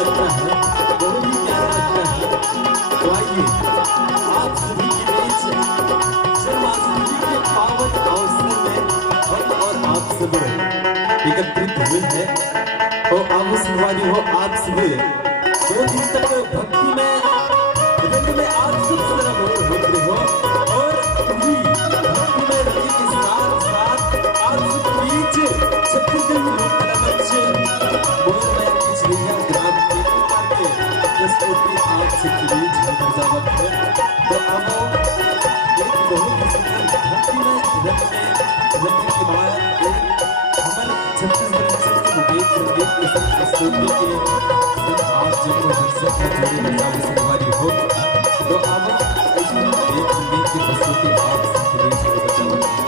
लगता है, बहुत ही प्यारा लगता है। तो आइए आप सभी के बीच जन्माष्टमी के पावन अवसर में हम और आप सब एकत्रित हुए हैं और आशीर्वादी हो आप सब 2 दिन तक भक्ति में रंग में आप सब होते हो और पूरी भक्ति में रंग के साथ साथ आप सब बीच छत्तीसगढ़ मंच मोरमैया की चिड़िया ग्राम के प्रस्तुति आप सबके बीच सजावट है। तो अब एक बहुत ही सुंदर भक्ति में रंग के बाद एक हमारे छत्तीसगढ़ मुकेश संगीत की प्रस्तुति के आप जब दर्शक में जोड़े बचाव संगवारी हो। तो अब एक संगीत की प्रस्तुति आप सबके बीच सजावट है।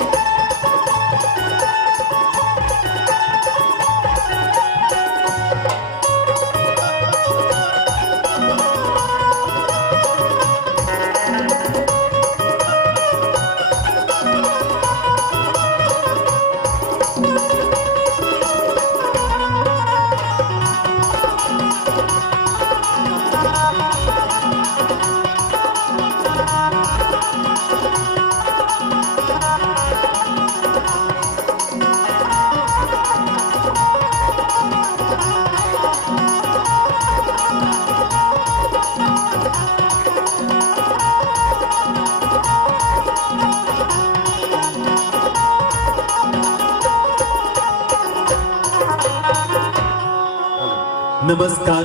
नमस्कार।